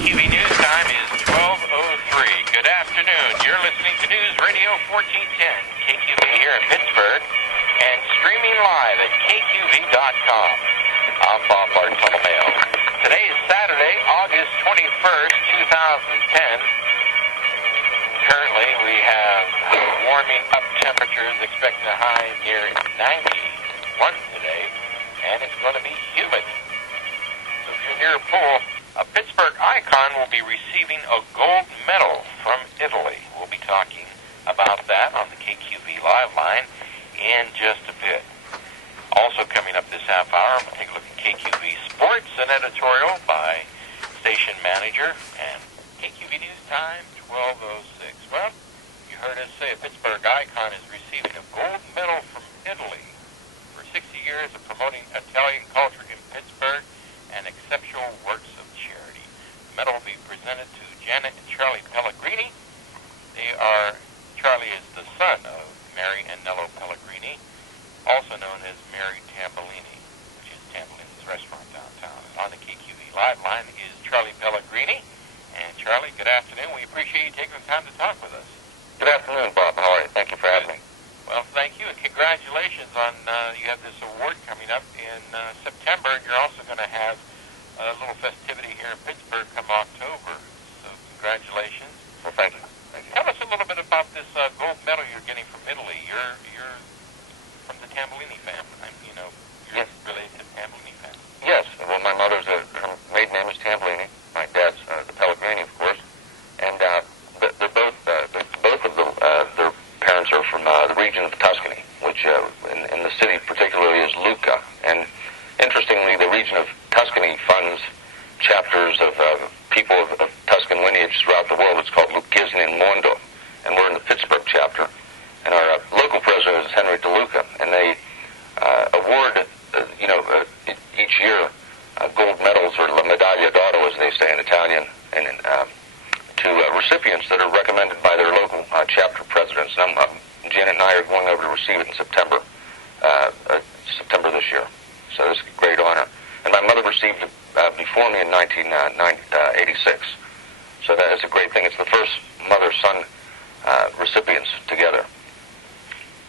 KQV News Time is 12:03. Good afternoon. You're listening to News Radio 1410, KQV here in Pittsburgh, and streaming live at KQV.com. I'm Bob Bartolomeo. Today is Saturday, August 21st, 2010. Currently, we have warming up temperatures, expecting a high near 91 today, and it's going to be humid. So if you're near a pool, a Pittsburgh icon will be receiving a gold medal from Italy. We'll be talking about that on the KQV Live line in just a bit. Also coming up this half hour, we'll take a look at KQV Sports, an editorial by station manager, and KQV News Time, 12:06. Well, you heard us say a Pittsburgh icon is receiving a gold medal from Italy for 60 years of promoting Italian culture in Pittsburgh and exceptional works of charity. The medal will be presented to Janet and Charlie Pellegrini. Charlie is the son of Mary and Nello Pellegrini, also known as Mary Tambolini, which is Tambolini's restaurant downtown. On the KQV Live line is Charlie Pellegrini. And Charlie, good afternoon. We appreciate you taking the time to talk with us. Good afternoon, Bob. How are you? Thank you for having me. Well, thank you, and congratulations on you have this award coming up in September, and you're also going to have a little festivity here in Pittsburgh come October. So congratulations. Well, thank you. Tell us a little bit about this gold medal you're getting from Italy. You're from the Tambolini family. You're yes. related to the Tambolini family. Yes. Well, my mother's her maiden name is Tambolini. My dad's the Pellegrini, of course. And they're both of them. Their parents are from the region of Tuscany, which in the city particularly is Lucca. And interestingly, the region of Tuscany funds chapters of people of Tuscan lineage throughout the world. It's called Lucchesi Nel, and we're in the Pittsburgh chapter. And our local president is Henry DeLuca, and they award, each year gold medals, or la medaglia d'oro, as they say in Italian, and to recipients that are recommended by their local chapter presidents. And Janet and I are going over to receive it in September this year. So this is a great honor. And my mother received it before me in 1986. So that is a great thing. It's the first mother-son recipients together.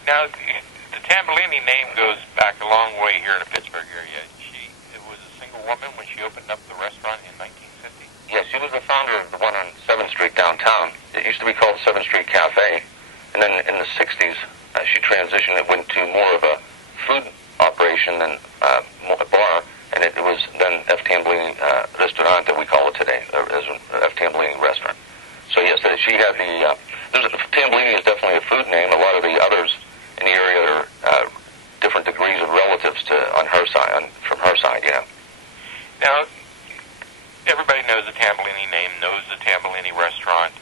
Now, the Tambolini name goes back a long way here in the Pittsburgh area. It was a single woman when she opened up the restaurant in 1950. Yes, she was the founder of the one on 7th Street downtown. It used to be called 7th Street Cafe. And then in the 60s, she transitioned. It went to more of a food operation than more a bar. And it was then F. Tambolini Restaurant that we call it today, as F. Tambolini Restaurant. So yes, she had Tambolini is definitely a food name. A lot of the others in the area are different degrees of relatives on her side, from her side, yeah. Now, everybody knows the Tambolini name, knows the Tambolini Restaurant,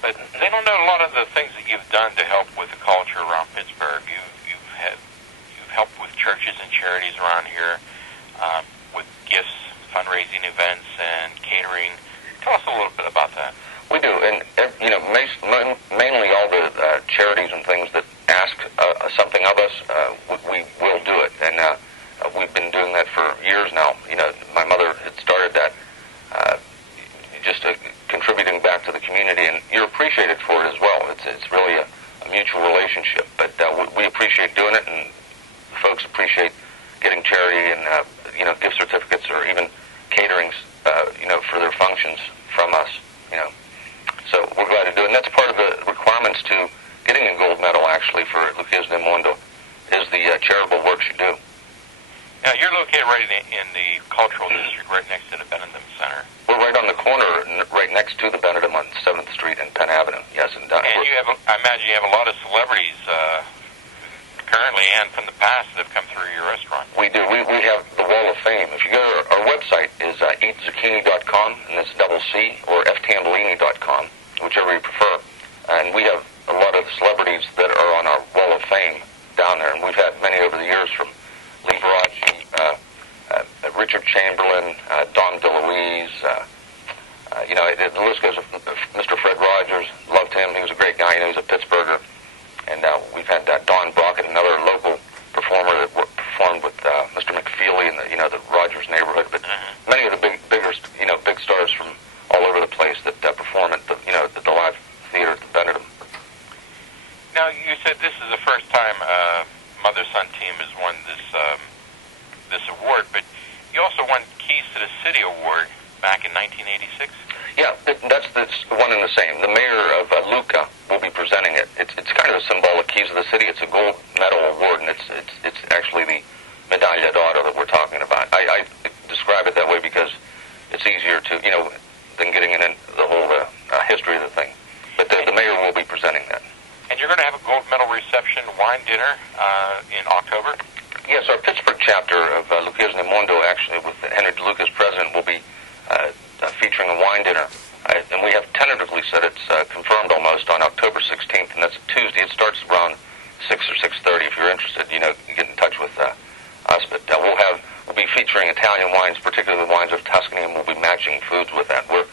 but they don't know a lot of the things that you've done to help with the culture around Pittsburgh. You've helped with churches and charities around here, with gifts, fundraising events, and catering. Tell us a little bit about that. We do, and mainly all the charities and things that ask something of us, we will do it, and we've been doing that for years now. My mother had started that, just contributing back to the community, and you're appreciated for it as well. It's really a mutual relationship, but we appreciate doing it, and folks appreciate getting charity and gift certificates or even caterings, for their functions from us. So we're glad to do it, and that's part of the requirements to getting a gold medal, actually, for Lucchesi Nel is the charitable works you do. Now, you're located right in the cultural district, right next to the Benedum Center. We're right on the corner, right next to the Benedum on 7th Street and Penn Avenue, yes. And I imagine you have a lot of celebrities currently and from the past that have come through your restaurant. We do. We have the Wall of Fame. If you go to our website, is eatzucchini.com, and it's double C, or ftambolini.com, whichever you prefer. And we have a lot of celebrities that are on our Wall of Fame down there, and we've had many over the years, from Lee Baracci, Richard Chamberlain, Dom DeLuise, the list goes. Mr. Fred Rogers, loved him. He was a great guy. He was a Pittsburgher. And we've had Don Brockett, another local performer that performed with Mr. McFeely in the Rogers neighborhood. But many of the big stars from all over City Award back in 1986? Yeah, that's one and the same. The mayor of Lucca will be presenting it. It's kind of a symbolic Keys of the City. It's a gold medal award, and it's actually the Medaglia d'Oro that we're talking about. I describe it that way because it's easier to, than getting in the whole history of the thing. But the mayor will be presenting that. And you're going to have a gold medal reception wine dinner in October? Yes, our Pittsburgh chapter of Lucchesi Nel, Mondo, actually, with Henry DeLuca as president, will be featuring a wine dinner. And we have tentatively said it's confirmed almost on October 16th, and that's a Tuesday. It starts around 6 or 6:30. If you're interested, get in touch with us. But we'll be featuring Italian wines, particularly the wines of Tuscany, and we'll be matching foods with that. We're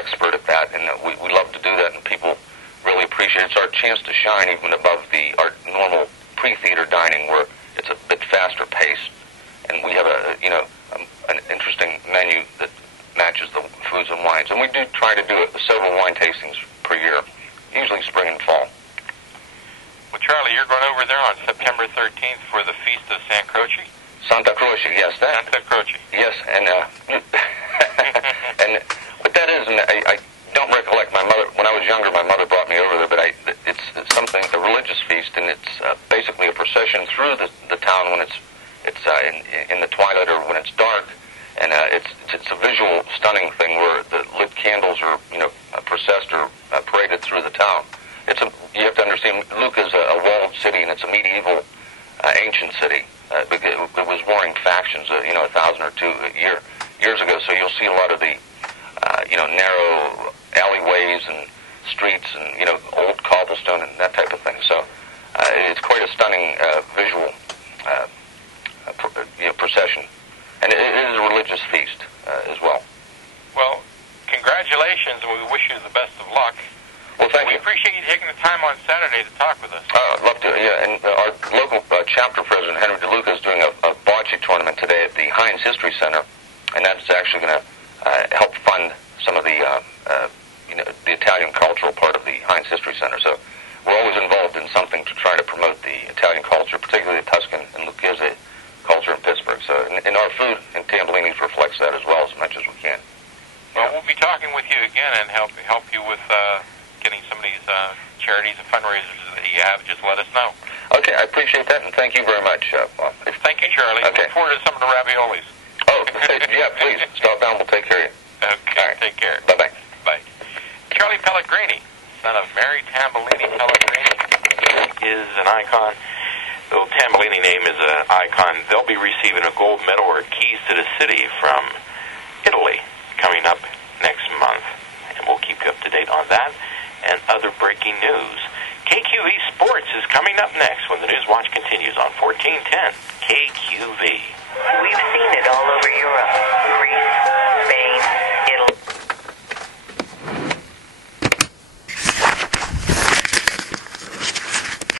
expert at that, and we love to do that, and people really appreciate it. It's our chance to shine even above our normal pre-theater dining, where it's a bit faster paced, and we have an interesting menu that matches the foods and wines. And we do try to do several wine tastings per year, usually spring and fall. Well, Charlie, you're going over there on September 13th for the Feast of San Croce? Santa Croce, yes. Santa Croce. Yes, and and what that is, and I don't recollect. My mother, when I was younger, my mother brought me over there, but it's something, a religious feast, and it's basically a procession through the town when it's in the twilight or when it's dark. And it's a visual, stunning thing where the lit candles are, processed or paraded through the town. You have to understand, Lucca's a walled city, and it's a medieval, ancient city. It was warring factions, 1,000 or 2 years ago. So you'll see a lot of the, narrow alleyways and streets and old cobblestone and that type of thing. So it's quite a stunning visual procession. And it is a religious feast as well. Well, congratulations, and we wish you the best of luck. Well, thank you. We appreciate you taking the time on Saturday to talk with us. I'd love to, yeah. And our local chapter president, Henry DeLuca, is doing a bocce tournament today at the Heinz History Center, and that's actually going to help fund some of the Italian cultural part of the Heinz History Center. So we're always involved in something to try to promote the Italian culture, particularly the Tuscan and Lucchese culture in Pittsburgh. So, and our food in Tambellini's reflects that as well, as much as we can. Well, we'll be talking with you again and help you with getting some of these charities and fundraisers that you have. Just let us know. Okay, I appreciate that, and thank you very much. Thank you, Charlie. Okay. Look forward to some of the raviolis. Oh, yeah, please. Stop down. We'll take care of you. Okay, right. Take care. Bye-bye. Bye. Charlie Pellegrini, son of Mary Tambellini Pellegrini, is an icon. The old Tambellini name is an icon. They'll be receiving a gold medal or Keys to the City from Italy coming up next month. And we'll keep you up to date on that and other breaking news. KQV Sports is coming up next when the News Watch continues on 1410 KQV. We've seen it all.